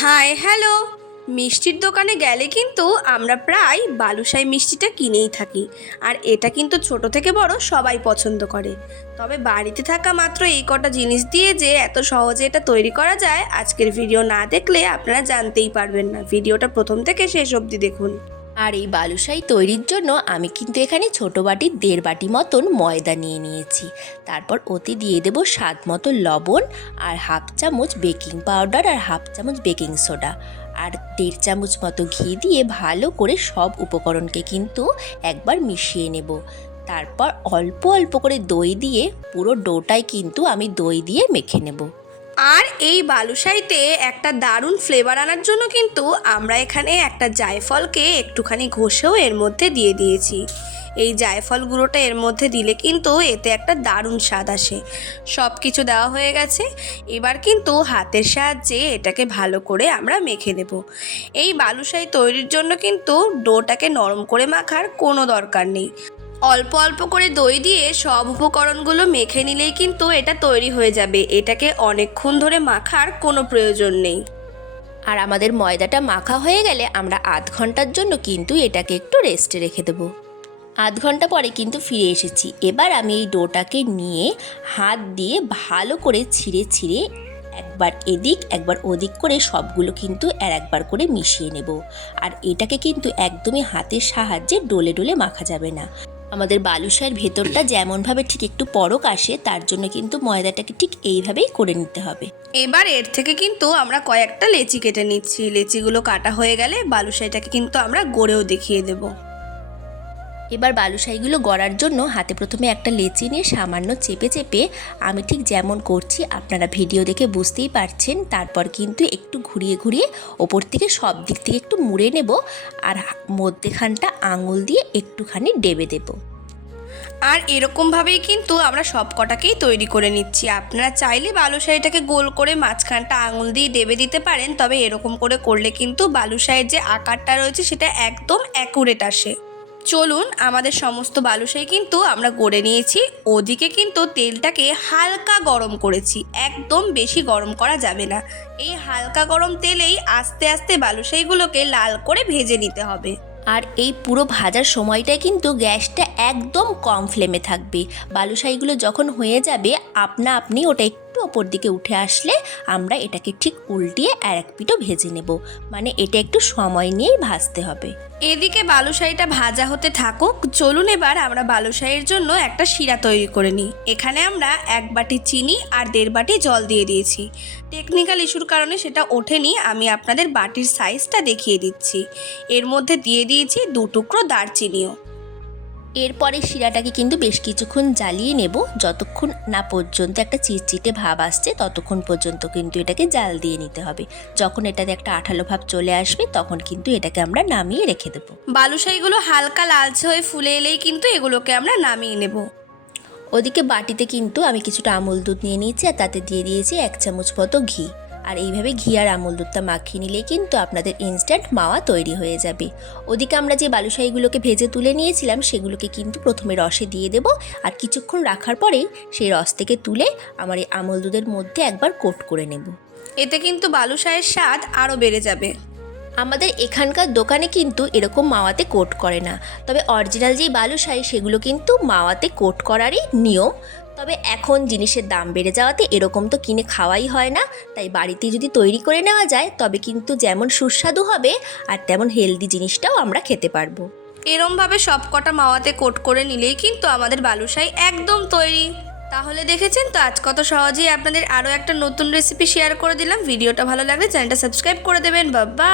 Hi hello. মিষ্টির দোকানে গেলে কিন্তু আমরা প্রায় বালুশাই মিষ্টিটা কিনেই থাকি, আর এটা কিন্তু ছোট থেকে বড় সবাই পছন্দ করে। তবে বাড়িতে থাকা মাত্র এই কটা জিনিস দিয়ে যে এত সহজে এটা তৈরি করা যায়, আজকের ভিডিও না দেখলে আপনারা জানতেই পারবেন না। ভিডিওটা প্রথম থেকে শেষ অবধি দেখুন। আর এই বালুশাই তৈরির জন্য আমি কিন্তু এখানে ছোটো বাটির 1.5 বাটি মতন ময়দা নিয়ে নিয়েছি। তারপর ওতে দিয়ে দেব স্বাদ মতো লবণ, আর 1/2 চামচ বেকিং পাউডার, আর 1/2 চামচ বেকিং সোডা, আর 1.5 চামচ মতো ঘি দিয়ে ভালো করে সব উপকরণকে কিন্তু একবার মিশিয়ে নেব। তারপর অল্প অল্প করে দই দিয়ে পুরো ডোটাই কিন্তু আমি দই দিয়ে মেখে নেব। আর এই বালুশাইতে একটা দারুণ ফ্লেভার আনার জন্য কিন্তু আমরা এখানে একটা জায়ফলকে একটুখানি ঘষেও এর মধ্যে দিয়ে দিয়েছি। এই জায়ফল গুঁড়োটা এর মধ্যে দিলে কিন্তু এতে একটা দারুণ স্বাদ আসে। সব কিছু দেওয়া হয়ে গেছে, এবার কিন্তু হাতের সাহায্যে এটাকে ভালো করে আমরা মেখে নেব। এই বালুশাই তৈরির জন্য কিন্তু ডোটাকে নরম করে মাখার কোনো দরকার নেই। অল্প অল্প করে দই দিয়ে সব উপকরণগুলো মেখে নিলেই কিন্তু এটা তৈরি হয়ে যাবে। এটাকে অনেকক্ষণ ধরে মাখার কোনো প্রয়োজন নেই। আর আমাদের ময়দাটা মাখা হয়ে গেলে আমরা আধ ঘন্টার জন্য কিন্তু এটাকে একটু রেস্টে রেখে দেবো। আধ ঘন্টা পরে কিন্তু ফিরে এসেছি। এবার আমি এই ডোটাকে নিয়ে হাত দিয়ে ভালো করে ছিঁড়ে ছিঁড়ে একবার এদিক একবার ওদিক করে সবগুলো কিন্তু একবার করে মিশিয়ে নেব। আর এটাকে কিন্তু একদমই হাতের সাহায্যে ডলে ডলে মাখা যাবে না। আমাদের বালুশাইয়ের ভেতরটা যেমনভাবে ঠিক একটু পরক আসে, তার জন্য কিন্তু ময়দাটাকে ঠিক এইভাবেই করে নিতে হবে। এবার এর থেকে কিন্তু আমরা কয়েকটা লেচি কেটে নিচ্ছি। লেচিগুলো কাটা হয়ে গেলে বালুশাইটাকে কিন্তু আমরা গড়েও দেখিয়ে দেব। এবার বালুশাইগুলো গড়ার জন্য হাতে প্রথমে একটা লেচি নিয়ে সামান্য চেপে চেপে আমি ঠিক যেমন করছি আপনারা ভিডিও দেখে বুঝতেই পারছেন। তারপর কিন্তু একটু ঘুরিয়ে ঘুরিয়ে ওপর থেকে সব দিক থেকে একটু মুড়ে নেব, আর মধ্যেখানটা আঙুল দিয়ে একটুখানি ডেবে দেব। আর এরকমভাবেই কিন্তু আমরা সব কটাকেই তৈরি করে নিচ্ছি। আপনারা চাইলে বালুশাইটাকে গোল করে মাঝখানটা আঙুল দিয়ে ডেবে দিতে পারেন, তবে এরকম করে করলে কিন্তু বালুশাইয়ের যে আকারটা রয়েছে সেটা একদম অ্যাকুরেট আসে। চলুন, আমাদের সমস্ত বালুশাই কিন্তু আমরা গড়ে নিয়েছি। ওদিকে কিন্তু তেলটাকে হালকা গরম করেছি, একদম বেশি গরম করা যাবে না। এই হালকা গরম তেলেই আস্তে আস্তে বালুশাইগুলোকে লাল করে ভেজে নিতে হবে। আর এই পুরো ভাজার সময়টায় কিন্তু গ্যাসটা একদম কম ফ্লেমে থাকবে। বালুশাইগুলো যখন হয়ে যাবে আপনা আপনি ওটা একটু ওপর দিকে উঠে আসলে আমরা এটাকে ঠিক উল্টিয়ে আর এক পিঠও ভেজে নেব। মানে এটা একটু সময় নিয়েই ভাজতে হবে। এদিকে বালুশাইটা ভাজা হতে থাকুক। চলুন এবার আমরা বালুশাইয়ের জন্য একটা শিরা তৈরি করে নিই। এখানে আমরা 1 বাটি চিনি আর 1.5 বাটি জল দিয়ে দিয়েছি। টেকনিক্যাল ইস্যুর কারণে সেটা ওঠেনি, আমি আপনাদের বাটির সাইজটা দেখিয়ে দিচ্ছি। এর মধ্যে দিয়ে দিয়েছি 2 টুকরো দারচিনিও। এরপরে শিরাটাকে কিন্তু বেশ কিছুক্ষণ জ্বালিয়ে নেব, যতক্ষণ না পর্যন্ত একটা চিটচিটে ভাব আসছে ততক্ষণ পর্যন্ত কিন্তু এটাকে জাল দিয়ে নিতে হবে। যখন এটাতে একটা আঠালো ভাব চলে আসবে তখন কিন্তু এটাকে আমরা নামিয়ে রেখে দেব। বালুশাইগুলো হালকা লালচে হয়ে ফুলে এলেই কিন্তু এগুলোকে আমরা নামিয়ে নেব। ওদিকে বাটিতে কিন্তু আমি কিছুটা আমুল দুধ নিয়ে নিয়েছি, আর তাতে দিয়ে দিয়েছি 1 চামচ মতো ঘি। আর এইভাবে ঘি আর আমুল দুধটা মাখিয়ে নিলেই কিন্তু আপনাদের ইনস্ট্যান্ট মাওয়া তৈরি হয়ে যাবে। ওদিকে আমরা যে বালুশাইগুলোকে ভেজে তুলে নিয়েছিলাম সেগুলোকে কিন্তু প্রথমে রসে দিয়ে দেব, আর কিছুক্ষণ রাখার পরেই সেই রস থেকে তুলে আমার এই আমুল দুধের মধ্যে একবার কোট করে নেব। এতে কিন্তু বালুশাইয়ের স্বাদ আরও বেড়ে যাবে। আমাদের এখানকার দোকানে কিন্তু এরকম মাওয়াতে কোট করে না, তবে অরিজিনাল যেই বালুশাই সেগুলো কিন্তু মাওয়াতে কোট করারই নিয়ম। তবে এখন জিনিসের দাম বেড়ে যাওয়াতে এরকম তো কিনে খাওয়াই হয় না, তাই বাড়িতে যদি তৈরি করে নেওয়া যায় তবে কিন্তু যেমন সুস্বাদু হবে আর তেমন হেলদি জিনিসটাও আমরা খেতে পারবো। এরমভাবে সব কটা মাওয়াতে কোট করে নিলেই কিন্তু আমাদের বালুশাই একদম তৈরি। তাহলে দেখেছেন তো আজ কত সহজেই আপনাদের আরও একটা নতুন রেসিপি শেয়ার করে দিলাম। ভিডিওটা ভালো লাগলে চ্যানেলটা সাবস্ক্রাইব করে দেবেন। বাবা।